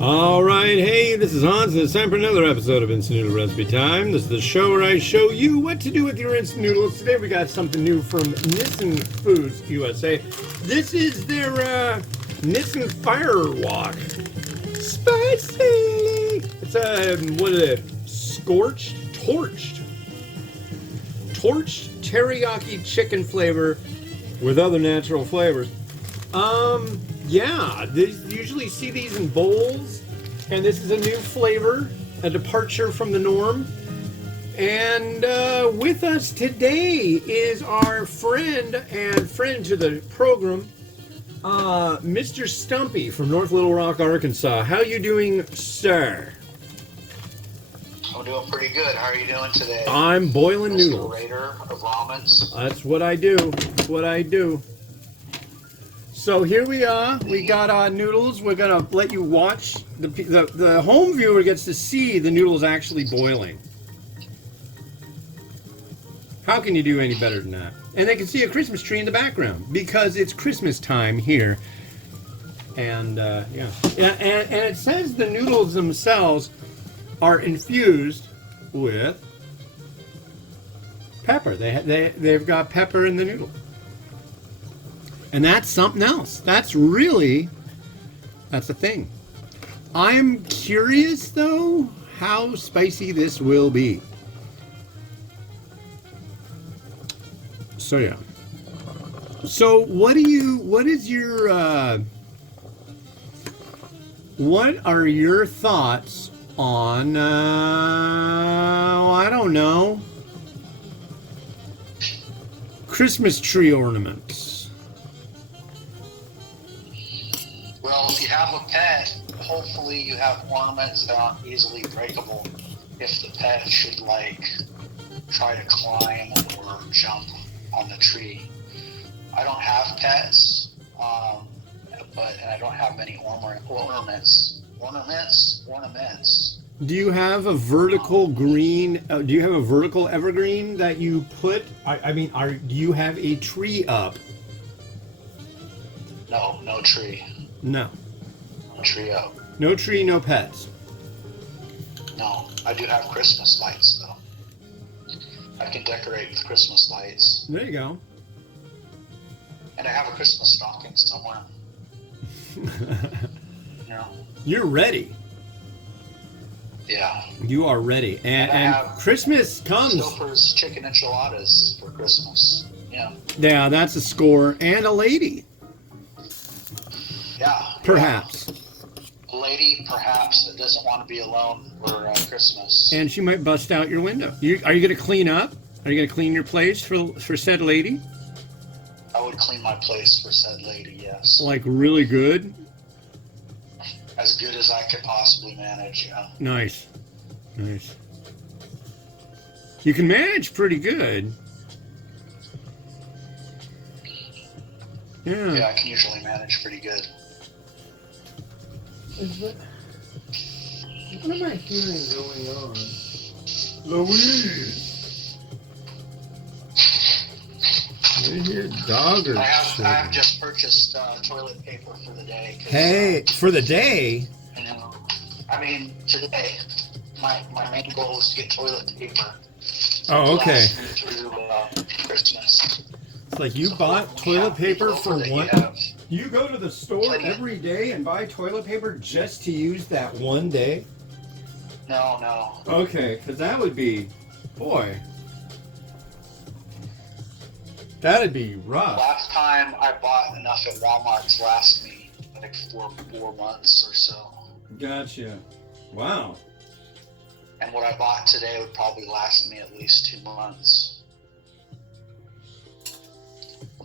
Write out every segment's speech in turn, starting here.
Alright, hey, this is Hans, and it's time for another episode of Instant Noodle Recipe Time. This is the show where I show you what to do with your instant noodles. Today we got something new from Nissin Foods USA. This is their Nissin Firewalk. Spicy! It's what is it? Torched teriyaki chicken flavor with other natural flavors. Yeah, you usually see these in bowls, and this is a new flavor, a departure from the norm. And with us today is our friend to the program, Mr. Stumpy from North Little Rock, Arkansas. How you doing, sir? I'm doing pretty good. How are you doing today? I'm boiling noodles. Raider of ramens. That's what I do. That's what I do. So here we are. We got noodles. We're gonna let you watch. The home viewer gets to see the noodles actually boiling. How can you do any better than that? And they can see a Christmas tree in the background because it's Christmas time here. And yeah, and it says the noodles themselves are infused with pepper. They've got pepper in the noodle. And that's something else. That's a thing. I'm curious, though, how spicy this will be. So, yeah. So, what are your thoughts on, I don't know, Christmas tree ornaments? Well, if you have a pet, hopefully you have ornaments that aren't easily breakable if the pet should, try to climb or jump on the tree. I don't have pets, and I don't have many ornaments. Do you have a vertical green? Do you have a vertical evergreen that you put? Do you have a tree up? No tree. No. No tree up. No tree, no pets. No, I do have Christmas lights though. I can decorate with Christmas lights. There you go. And I have a Christmas stocking somewhere. Yeah. You're ready. Yeah. You are ready. And Christmas comes. Stouffer's chicken enchiladas for Christmas. Yeah. Yeah, that's a score. And a lady. Yeah. Perhaps. A lady, perhaps, that doesn't want to be alone for Christmas. And she might bust out your window. Are you going to clean up? Are you going to clean your place for said lady? I would clean my place for said lady, yes. Like really good? As good as I could possibly manage, yeah. Nice. You can manage pretty good. Yeah, I can usually manage pretty good. What am I hearing going on? Louise! I hear dog or I have just purchased toilet paper for the day. Hey, for the day? Today. My main goal is to get toilet paper. Oh, okay. Through Christmas. It's like you bought toilet paper for one. You go to the store every day and buy toilet paper just to use that one day? No. Okay, because that would be, boy, that'd be rough. Last time I bought enough at Walmart to last me like 4 months or so. Gotcha. Wow. And what I bought today would probably last me at least 2 months.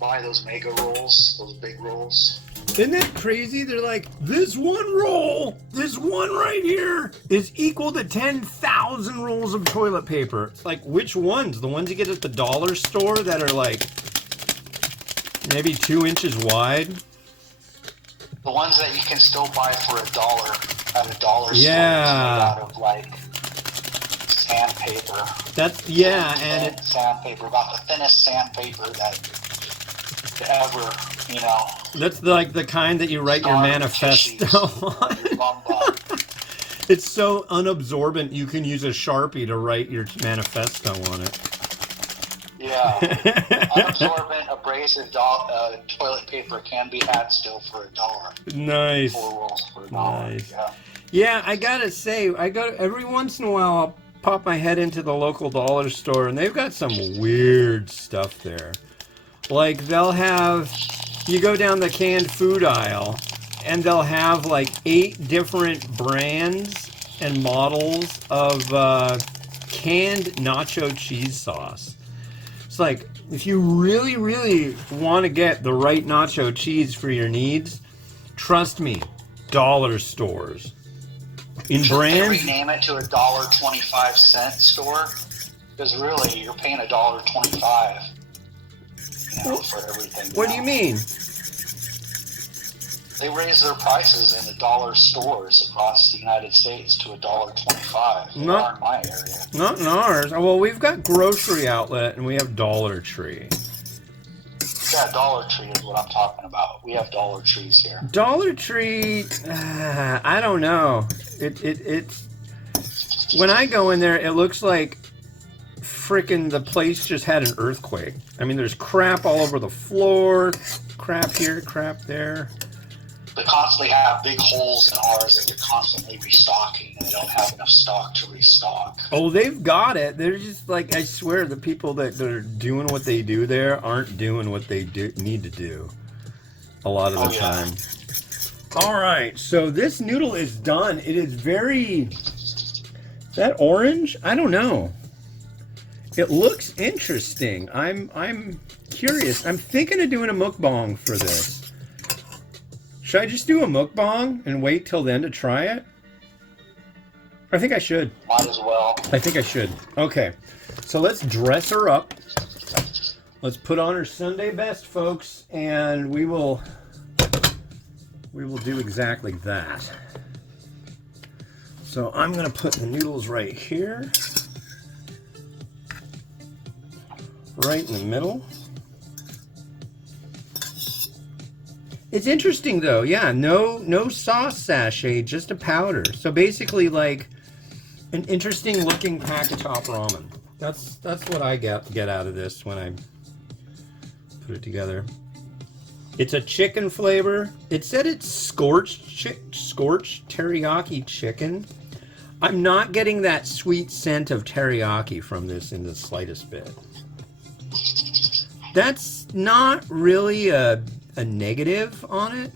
Buy those mega rolls, those big rolls. Isn't that crazy? They're like, this one roll, this one right here, is equal to 10,000 rolls of toilet paper. It's like, which ones? The ones you get at the dollar store that are like maybe 2 inches wide? The ones that you can still buy for $1 at a dollar store. Yeah. Out of like sandpaper. That's, yeah, and it, sandpaper, about the thinnest sandpaper that ever, you know. that's like the kind that you write your manifesto on. It's so unabsorbent you can use a Sharpie to write your manifesto on it. Yeah. Unabsorbent, abrasive toilet paper can be had still for $1. Nice. 4 rolls for $1. Nice. Yeah. Yeah, I gotta say, every once in a while I'll pop my head into the local dollar store and they've got some weird stuff there. Like they'll have, you go down the canned food aisle and they'll have like 8 different brands and models of canned nacho cheese sauce. It's like, if you really, really want to get the right nacho cheese for your needs, trust me, dollar stores. In brands, rename it to a $1.25 store, because really you're paying $1.25, you know, for everything. What do you mean? They raise their prices in the dollar stores across the United States to $1.25. Not in my area. Not in ours. Well, we've got Grocery Outlet and we have Dollar Tree. Yeah, Dollar Tree is what I'm talking about. We have Dollar Trees here. Dollar Tree, I don't know. It's when I go in there, it looks like frickin' the place just had an earthquake. I mean, there's crap all over the floor, crap here, crap there. They constantly have big holes in ours that they're constantly restocking, and they don't have enough stock to restock. Oh, they've got it. They're just like, I swear, the people that are doing what they do there aren't doing what they need to do a lot of the time. All right, so this noodle is done. It is very, is that orange? I don't know. It looks interesting. I'm curious. I'm thinking of doing a mukbang for this. Should I just do a mukbang and wait till then to try it? I think I should. Might as well. I think I should. Okay, so let's dress her up. Let's put on her Sunday best, folks, and we will do exactly that. So I'm gonna put the noodles right here, right in the middle. It's interesting though, yeah, no sauce sachet, just a powder. So basically like an interesting looking pack of top ramen. That's what I get out of this when I put it together. It's a chicken flavor. It said it's scorched teriyaki chicken. I'm not getting that sweet scent of teriyaki from this in the slightest bit. That's not really a negative on it.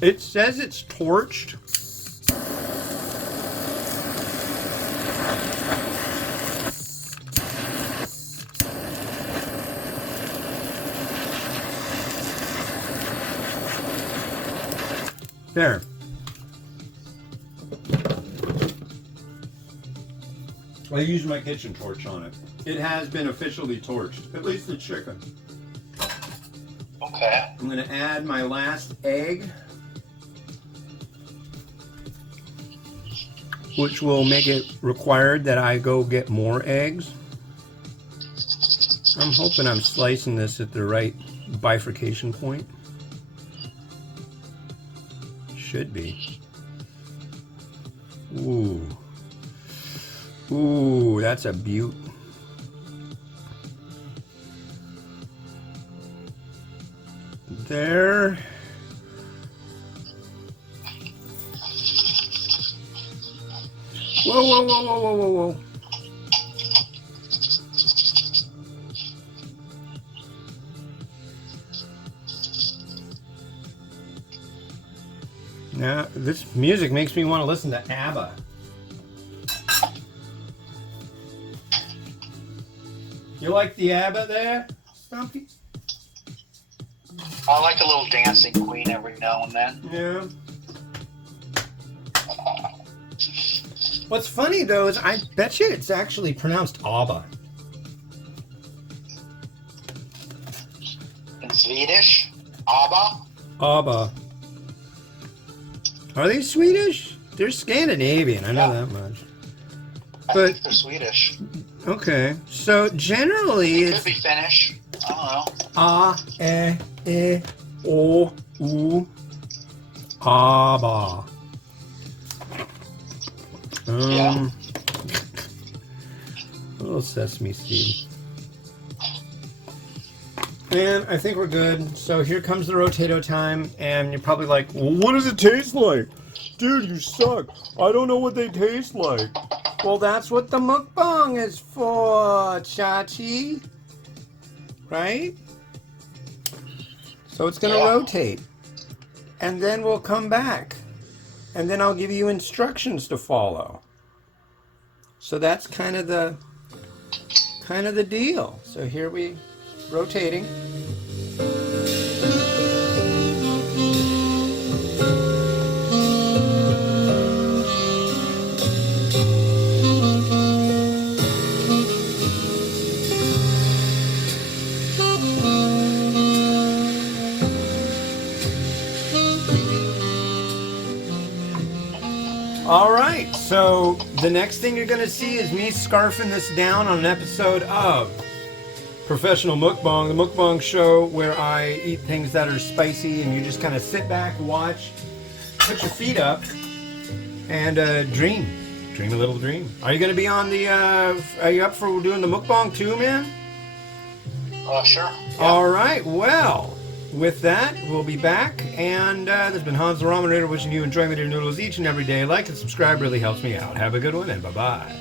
It says it's torched. There. I used my kitchen torch on it. It has been officially torched, at least the chicken. Okay. I'm going to add my last egg, which will make it required that I go get more eggs. I'm hoping I'm slicing this at the right bifurcation point. Should be. Ooh. Ooh, that's a beaut. There. Whoa, whoa, whoa, whoa, whoa, whoa, whoa. Now, this music makes me want to listen to ABBA. You like the ABBA there, Stumpy? I like a little Dancing Queen every now and then. Yeah. What's funny though is I bet you it's actually pronounced ABBA. In Swedish? Abba? Abba. Are they Swedish? They're Scandinavian, I know that much. I But think they're Swedish. okay, so generally It it's could be Finnish. I don't know. A, E, O, U, Abba. Yeah. A little sesame seed. And I think we're good. So here comes the rotato time, and you're probably like, well, what does it taste like? Dude, you suck. I don't know what they taste like. Well, that's what the mukbang is for, Chachi. Right? So it's going to rotate. And then we'll come back. And then I'll give you instructions to follow. So that's kind of the deal. So here we rotating. All right, so the next thing you're going to see is me scarfing this down on an episode of Professional Mukbang, the mukbang show where I eat things that are spicy and you just kind of sit back, watch, put your feet up, and dream. Dream a little dream. Are you going to be on the, are you up for doing the mukbang too, man? Sure. Yeah. All right, well, with that, we'll be back, and this has been Hans the Ramen Raider wishing you enjoyment of your noodles each and every day. Like and subscribe really helps me out. Have a good one, and bye-bye.